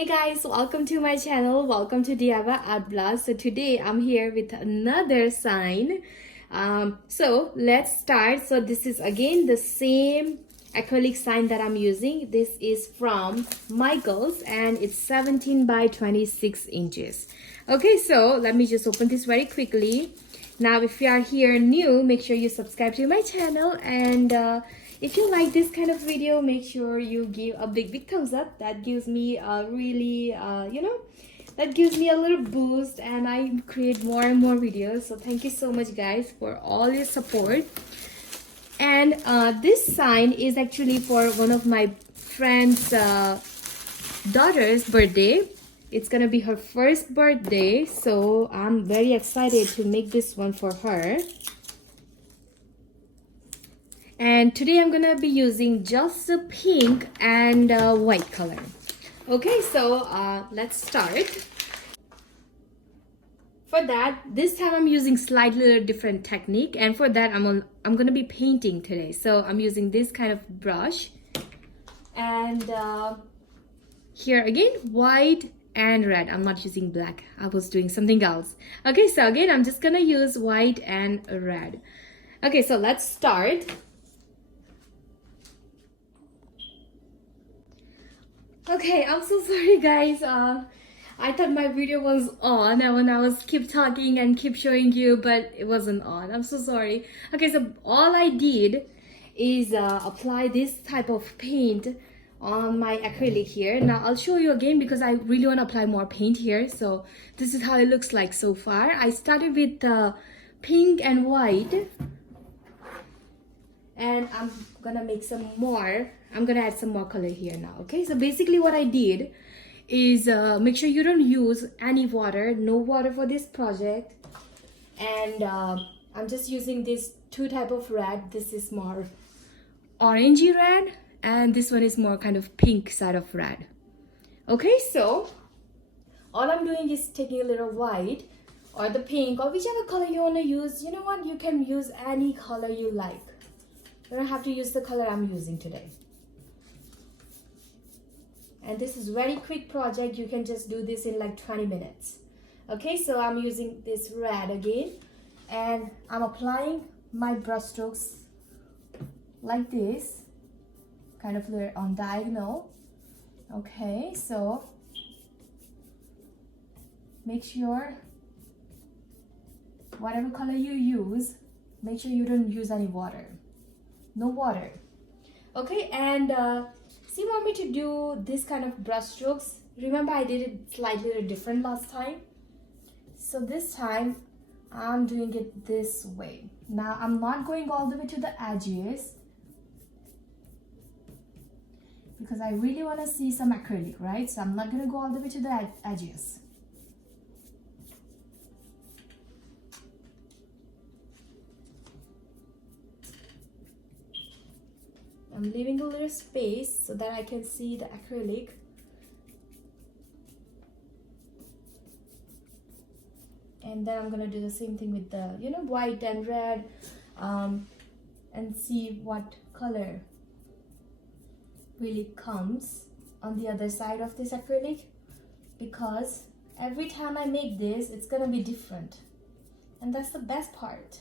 Hey guys, welcome to my channel. Welcome to Diava Art Blog. So today I'm here with another sign. So let's start. So this is again the same acrylic sign that I'm using. This is from Michaels and it's 17 by 26 inches. Okay, so let me just open this very quickly. Now if you are here new, make sure you subscribe to my channel, and if you like this kind of video, make sure you give a big thumbs up. That gives me a really that gives me a little boost and I create more and more videos. So thank you so much guys for all your support. And this sign is actually for one of my friend's daughter's birthday. It's gonna be her first birthday, so I'm very excited to make this one for her. And today I'm gonna be using just the pink and white color. Okay, so let's start. For that, this time I'm using slightly different technique, and for that I'm gonna be painting today. So I'm using this kind of brush, and here again white and red. I'm not using black, I was doing something else. Okay, so again I'm just gonna use white and red. Okay, so let's start. Okay, I'm so sorry guys. I thought my video was on and when I was keep talking and keep showing you, but it wasn't on. I'm so sorry. Okay, so all I did is apply this type of paint on my acrylic here. Now I'll show you again because I really want to apply more paint here. So this is how it looks like so far. I started with pink and white, and I'm gonna make some more. I'm gonna add some more color here now. Okay, so basically what I did is make sure you don't use any water, no water for this project. And I'm just using this two type of red. This is more orangey red and this one is more kind of pink side of red. Okay, so all I'm doing is taking a little white or the pink or whichever color you want to use. You know what, you can use any color you like. You don't have to use the color I'm using today. And this is very quick project. You can just do this in like 20 minutes. Okay, so I'm using this red again and I'm applying my brush strokes like this, kind of on diagonal. Okay, so make sure whatever color you use, make sure you don't use any water. No water. Okay, and so you want me to do this kind of brush strokes. Remember I did it slightly different last time. So this time I'm doing it this way. Now I'm not going all the way to the edges because I really want to see some acrylic, right? So I'm not going to go all the way to the edges. I'm leaving a little space so that I can see the acrylic. And then I'm gonna do the same thing with the white and red, and see what color really comes on the other side of this acrylic, because every time I make this it's gonna be different, and that's the best part.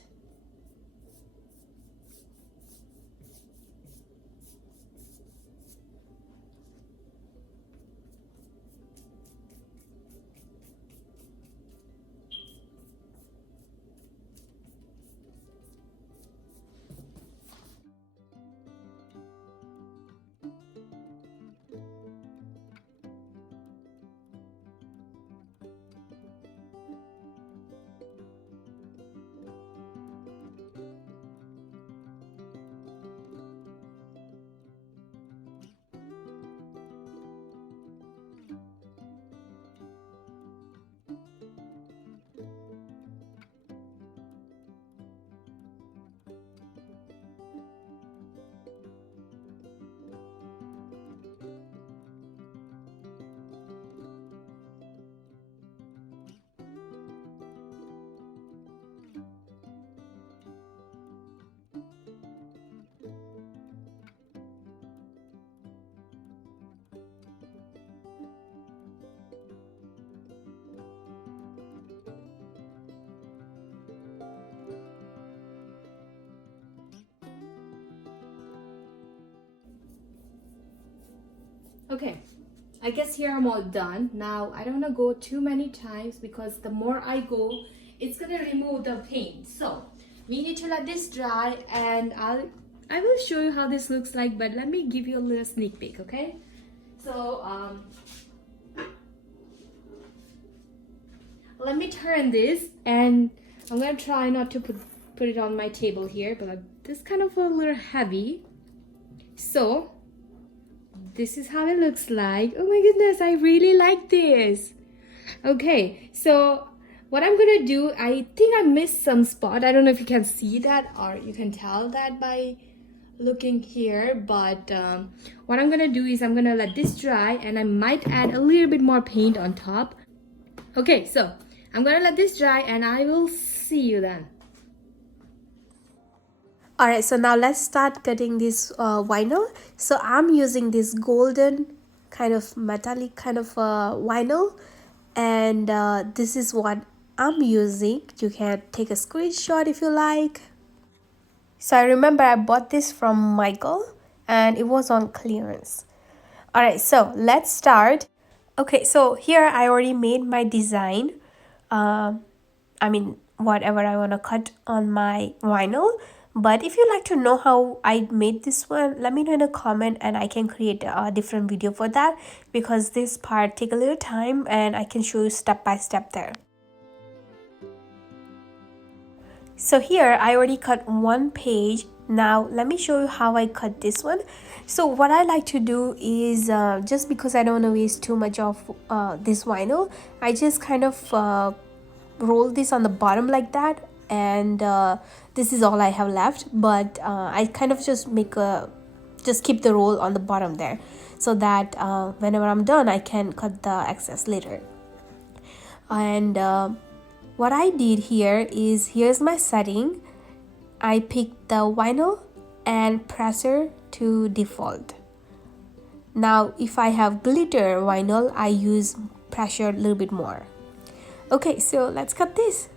Okay, I guess here I'm all done. Now I don't want to go too many times because the more I go, it's gonna remove the paint. So we need to let this dry, and I will show you how this looks like, but let me give you a little sneak peek, okay? So let me turn this, and I'm gonna try not to put it on my table here, but this kind of a little heavy. So this is how it looks like. Oh my goodness, I really like this. Okay, so what I'm gonna do, I think I missed some spot. I don't know if you can see that or you can tell that by looking here, but what I'm gonna do is I'm gonna let this dry, and I might add a little bit more paint on top. Okay, so I'm gonna let this dry and I will see you then. Alright, so now let's start cutting this vinyl. So I'm using this golden kind of metallic kind of vinyl, and this is what I'm using. You can take a screenshot if you like. So I remember I bought this from Michael and it was on clearance. Alright, so let's start. Okay, so here I already made my design. I mean, whatever I want to cut on my vinyl. But if you like to know how I made this one, let me know in a comment and I can create a different video for that, because this part take a little time and I can show you step by step there. So here I already cut one page. Now let me show you how I cut this one. So what I like to do is just because I don't want to waste too much of this vinyl, I just kind of roll this on the bottom like that, and this is all I have left. But I kind of just keep the roll on the bottom there, so that whenever I'm done I can cut the excess later. And what I did here is, here's my setting. I picked the vinyl and presser to default. Now if I have glitter vinyl, I use pressure a little bit more. Okay, so let's cut this.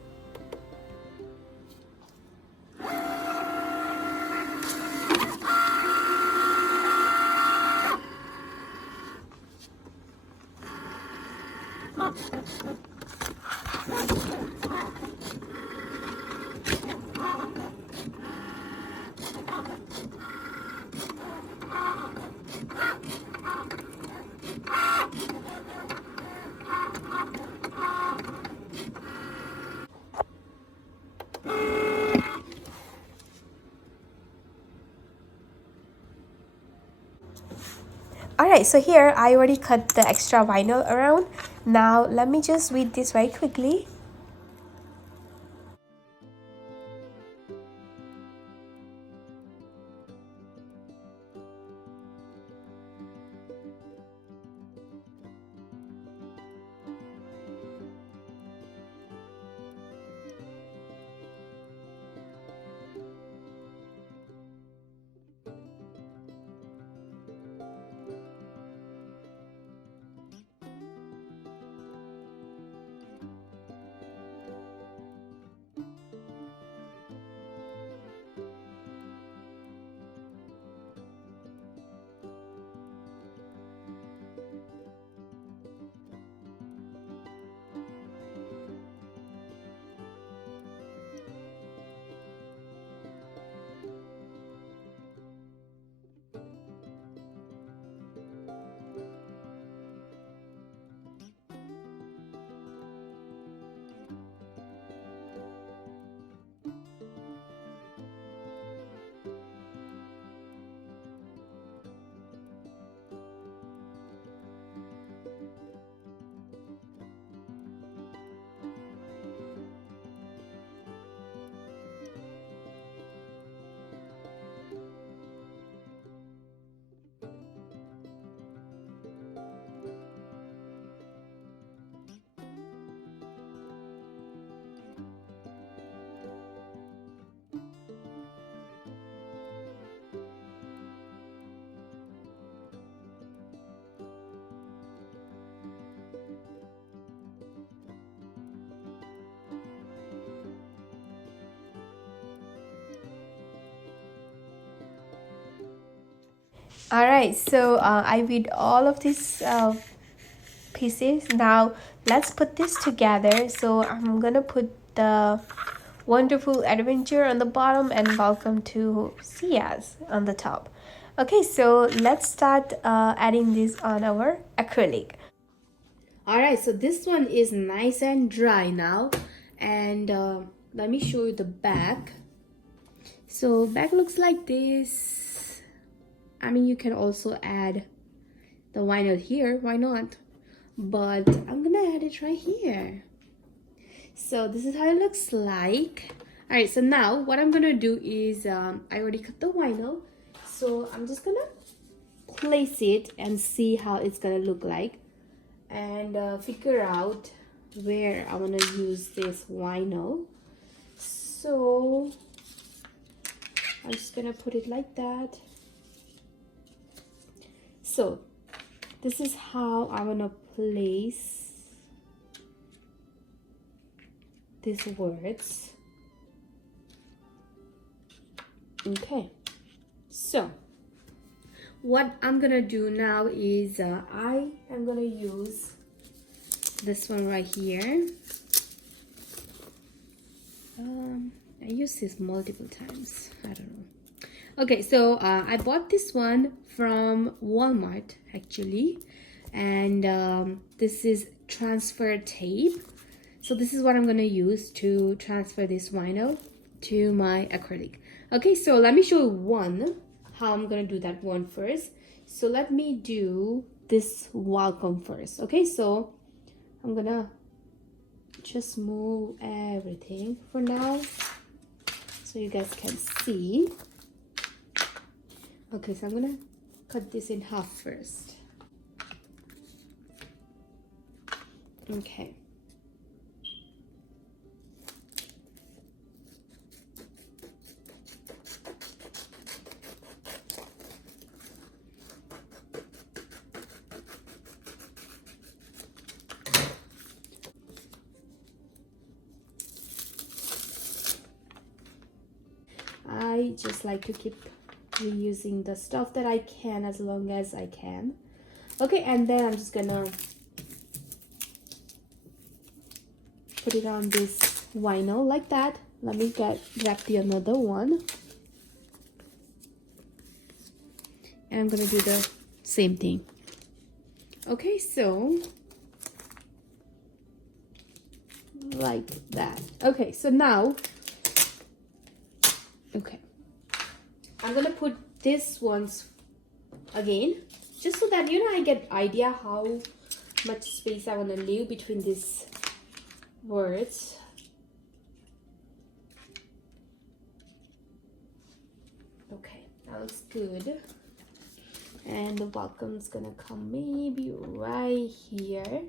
Alright, so here I already cut the extra vinyl around. Now let me just weed this very quickly. All right, so I read all of these pieces. Now let's put this together. So I'm gonna put the wonderful adventure on the bottom and welcome to Sia's on the top. Okay, so let's start adding this on our acrylic. Alright, so this one is nice and dry now, and let me show you the back. So back looks like this. I mean, you can also add the vinyl here, why not? But I'm gonna add it right here. So this is how it looks like. All right, so now what I'm gonna do is I already cut the vinyl, so I'm just gonna place it and see how it's gonna look like, and figure out where I want to use this vinyl. So I'm just gonna put it like that. So this is how I want to place these words. Okay, so what I'm gonna do now is I am gonna use this one right here. I use this multiple times, I don't know. Okay, so I bought this one from Walmart actually, and this is transfer tape. So this is what I'm gonna use to transfer this vinyl to my acrylic. Okay, so let me show you how I'm gonna do that one first. So let me do this welcome first. Okay, so I'm gonna just move everything for now so you guys can see. Okay, so I'm gonna cut this in half first. Okay. I just like to keep reusing the stuff that I can as long as I can. Okay, and then I'm just gonna put it on this vinyl like that. Let me grab the another one, and I'm gonna do the same thing. Okay, so like that. Okay, so now, okay, I'm gonna put this ones again, just so that I get idea how much space I want to leave between these words. Okay, that looks good. And the welcome's gonna come maybe right here.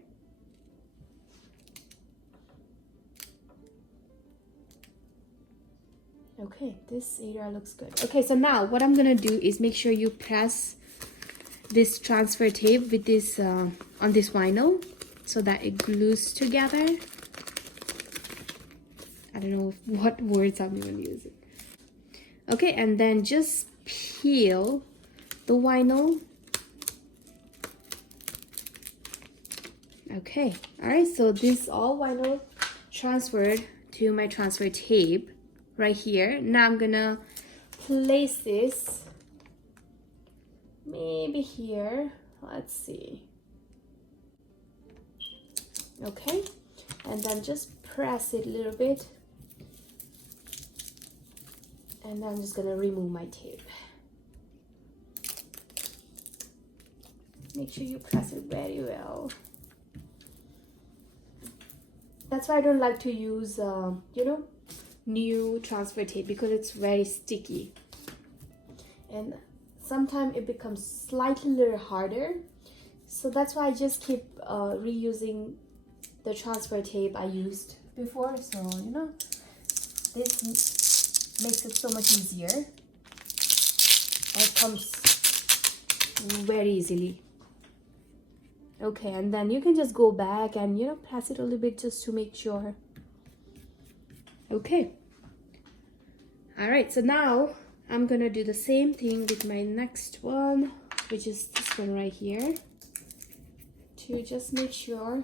Okay, this area looks good. Okay, so now what I'm gonna do is make sure you press this transfer tape with this on this vinyl so that it glues together. I don't know what words I'm even using. Okay, and then just peel the vinyl. Okay, all right, so this all vinyl transferred to my transfer tape right here. Now I'm gonna place this maybe here. Let's see. Okay, and then just press it a little bit, and then I'm just gonna remove my tape. Make sure you press it very well. That's why I don't like to use new transfer tape, because it's very sticky and sometimes it becomes slightly little harder. So that's why I just keep reusing the transfer tape I used before. So this makes it so much easier and it comes very easily. Okay, and then you can just go back and press it a little bit just to make sure. Okay, all right, so now I'm gonna do the same thing with my next one. which is this one right here, to just make sure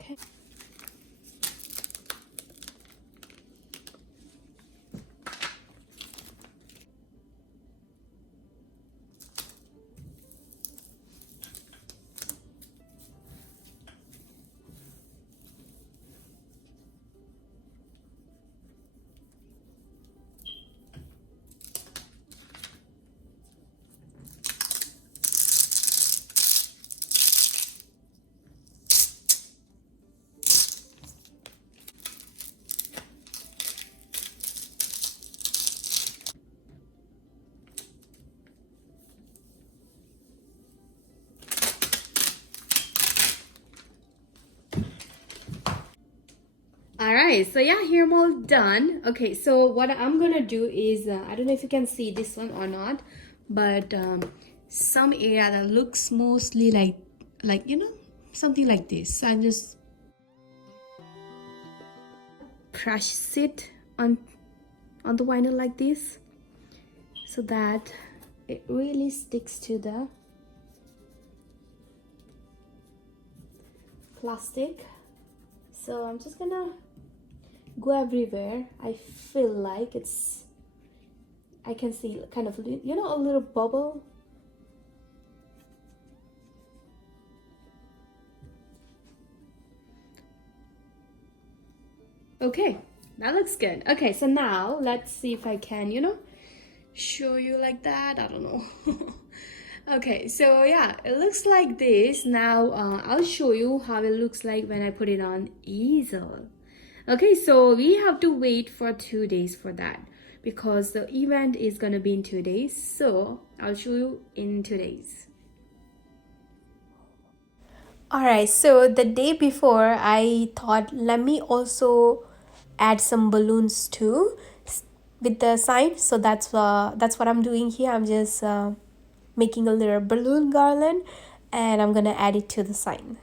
okay. All right, so yeah, here I'm all done. Okay, so what I'm gonna do is I don't know if you can see this one or not, but some area that looks mostly like you know, something like this. So I just press it on the vinyl like this, so that it really sticks to the plastic. So I'm just gonna go everywhere. I feel like it's, I can see kind of, you know, a little bubble. Okay, that looks good. Okay, so now let's see if I can, you know, show you like that. I don't know. Okay, so yeah, it looks like this. Now I'll show you how it looks like when I put it on easel. Okay, so we have to wait for 2 days for that, because the event is gonna be in 2 days. So I'll show you in 2 days. Alright, so the day before I thought let me also add some balloons too with the sign. So that's what I'm doing here. I'm just making a little balloon garland and I'm gonna add it to the sign.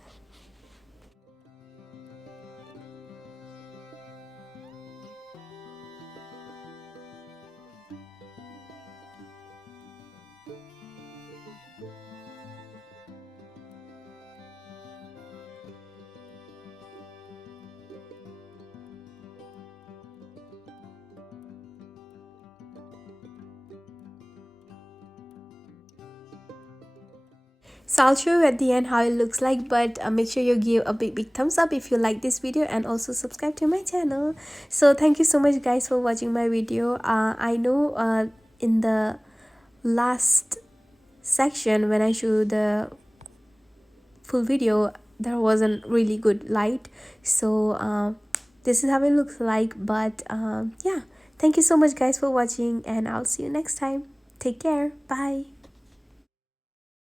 So I'll show you at the end how it looks like, but make sure you give a big thumbs up if you like this video, and also subscribe to my channel. So thank you so much guys for watching my video. I know in the last section when I showed the full video there wasn't really good light, so this is how it looks like. But yeah, thank you so much guys for watching, and I'll see you next time. Take care. Bye.